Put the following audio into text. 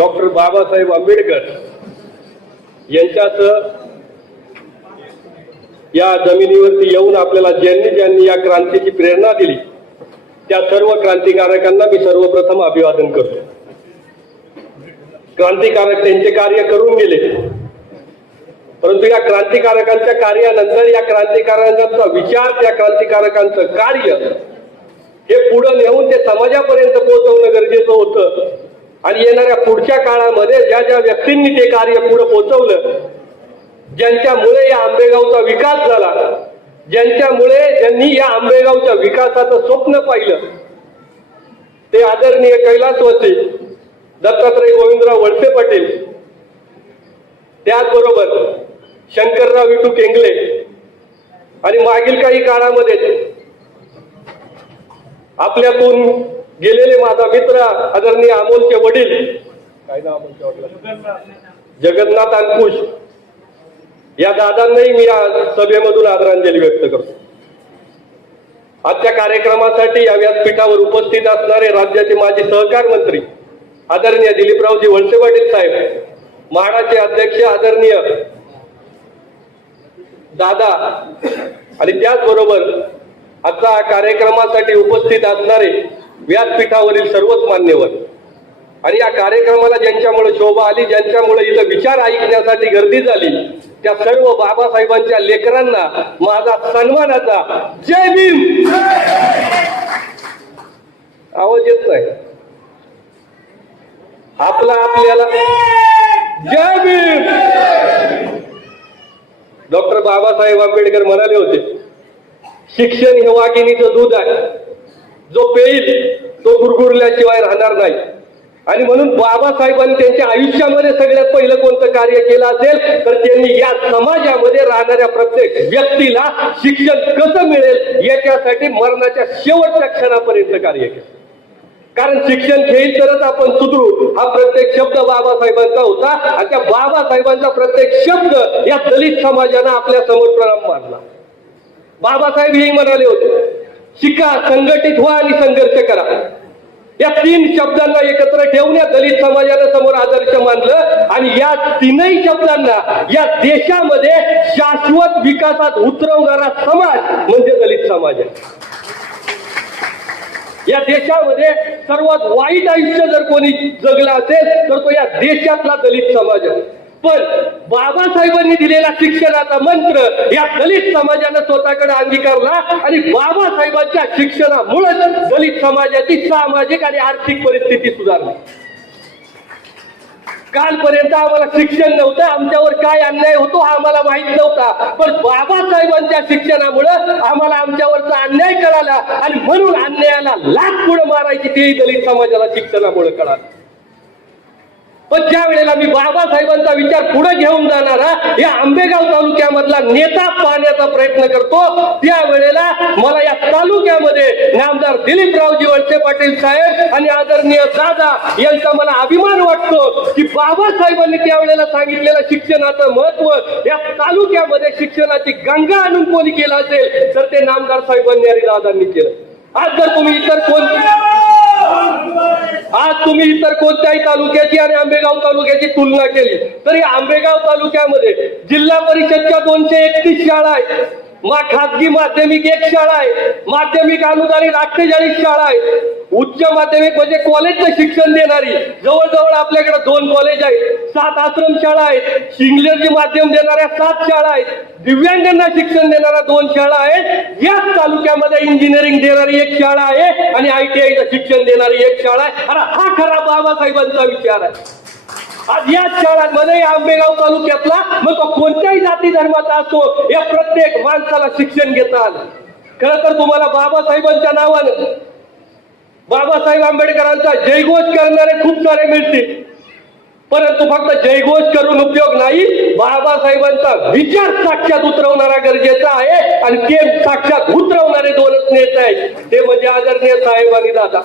Doctor Babasaheb Ambedkar यांच्यासह या जमिनीवरती येऊन आपल्याला ज्यांनी ज्यांनी या क्रांतीची प्रेरणा दिली त्या सर्व क्रांतिकारकांना मी सर्वप्रथम अभिवादन करतो. क्रांतिकारक त्यांचे कार्य करून गेले. परंतु या क्रांतिकारकांच्या कार्यानंतर या क्रांतिकारकांचा विचार त्या क्रांतिकारकांचं कार्य हे पुढे नेऊन ते समाजापर्यंत पोहोचवणं गरजेचं होतं. आणि येणाऱ्या पुढच्या काळामध्ये ज्या ज्या व्यक्तींनी ते कार्य पुढे पोहोचवलं ज्यांच्यामुळे या आंबेगावचा विकास झाला ज्यांच्यामुळे ज्यांनी या आंबेगावच्या विकासाचं स्वप्न पाहिलं ते आदरणीय कैलासवासी दत्तात्रय गोविंदराव वळसे पाटील त्याचबरोबर शंकरराव विटू केंगले आणि मागील काही काळामध्ये आपल्यातून गेलेले माझा मित्र आदरणीय अमोलचे वडील. काय अमोलच्या? जगन्नाथ अंकुश. या दादांनाही मी या सभेमधून आदरांजली व्यक्त करतो. आजच्या कार्यक्रमासाठी या व्यासपीठावर उपस्थित असणारे राज्याचे माजी सहकार मंत्री आदरणीय दिलीपरावजी वळसे पाटील साहेब म्हाडाचे अध्यक्ष आदरणीय दादा आणि त्याचबरोबर आजच्या कार्यक्रमासाठी उपस्थित असणारे व्यासपीठावरील सर्वच मान्यवर. आणि या कार्यक्रमाला ज्यांच्यामुळे शोभा आली ज्यांच्यामुळे इथं विचार ऐकण्यासाठी गर्दी झाली त्या सर्व बाबासाहेबांच्या लेकरांना माझा सन्मानाचा जय भीम! आवाज येत नाही. आपला आपल्याला जय भीम! डॉक्टर बाबासाहेब आंबेडकर म्हणाले होते शिक्षण हे वाघिणीचं दूध आहे. जो पेईल तो गुरगुरल्याशिवाय राहणार नाही. आणि म्हणून बाबासाहेबांनी त्यांच्या आयुष्यामध्ये सगळ्यात पहिलं कोणतं कार्य केलं असेल तर त्यांनी या समाजामध्ये राहणाऱ्या प्रत्येक व्यक्तीला शिक्षण कसं मिळेल याच्यासाठी मरणाच्या शेवटच्या क्षणापर्यंत कार्य केलं. कारण शिक्षण घेईल तरच आपण सुधरू हा प्रत्येक शब्द बाबासाहेबांचा होता. आणि त्या बाबासाहेबांचा प्रत्येक शब्द या दलित समाजानं आपल्यासमोर प्रणाम मानला बाबासाहेब हे म्हणाले होते शिका संघटित व्हा आणि संघर्ष करा. या तीन शब्दांना एकत्र ठेवून या दलित समाजाला समोर आदर्श मानलं आणि या तीनही शब्दांना या देशामध्ये शाश्वत विकासात उतरवणारा समाज म्हणजे दलित समाज आहे. या देशामध्ये सर्वात वाईट आयुष्य जर कोणी जगलं असेल तर तो या देशातला दलित समाज आहे. पण बाबासाहेबांनी दिलेला शिक्षणाचा मंत्र या दलित समाजानं स्वतःकडे अंगीकारला आणि बाबासाहेबांच्या शिक्षणामुळे दलित समाजाची सामाजिक आणि आर्थिक परिस्थिती सुधारली. कालपर्यंत आम्हाला शिक्षण नव्हतं आमच्यावर काय अन्याय होतो हा आम्हाला माहीत नव्हता. पण बाबासाहेबांच्या शिक्षणामुळं आम्हाला आमच्यावरचा अन्याय कळाला आणि म्हणून अन्यायाला लाख पुढे मारायची तेही दलित समाजाला शिक्षणामुळे कळालं. पण ज्या वेळेला मी बाबासाहेबांचा विचार पुढे घेऊन जाणारा या आंबेगाव तालुक्यामधला नेता पाहण्याचा प्रयत्न करतो त्या वेळेला मला या तालुक्यामध्ये नामदार दिलीपरावजी वळसे पाटील साहेब आणि आदरणीय दादा यांचा मला अभिमान वाटतो की बाबासाहेबांनी त्यावेळेला सांगितलेलं शिक्षणाचं महत्त्व या तालुक्यामध्ये शिक्षणाची गंगा आणून कोणी केलं असेल तर ते नामदार साहेबांनी आणि दादांनी केलं. आज जर तुम्ही इतर कोण आज तुम्ही इतर कोणत्याही तालुक्याची आणि आंबेगाव तालुक्याची तुलना केली. तरी आंबेगाव तालुक्यामध्ये जिल्हा परिषदच्या दोनशे एकतीस शाळा आहेत. मा खाजगी माध्यमिक एक शाळा आहे. माध्यमिक अनुदानित अठ्ठेचाळीस शाळा आहे. उच्च माध्यमिक म्हणजे कॉलेजचं शिक्षण देणारी. जवळजवळ आपल्याकडे दोन कॉलेज आहेत. सात आश्रम शाळा आहेत. इंग्रजी माध्यम देणाऱ्या सात शाळा आहेत. दिव्यांगांना शिक्षण देणाऱ्या दोन शाळा आहेत. याच तालुक्यामध्ये इंजिनिअरिंग देणारी एक शाळा आहे आणि आय टी आयचं शिक्षण देणारी एक शाळा आहे. अरे हा खरा बाबासाहेबांचा विचार आहे. आज या शहरांमध्ये या आंबेगाव तालुक्यातला मग तो कोणत्याही जाती धर्माचा असो या प्रत्येक माणसाला शिक्षण घेतात. खरं तर तुम्हाला बाबासाहेबांच्या नावानं बाबासाहेब आंबेडकरांचा जयघोष करणारे खूप सारे मिळतील. परंतु फक्त जयघोष करून उपयोग नाही बाबासाहेबांचा विचार साक्षात उतरवणारा गरजेचा आहे आणि ते साक्षात उतरवणारे दोनच नेते आहेत. ते म्हणजे आदरणीय साहेब आणि दादा.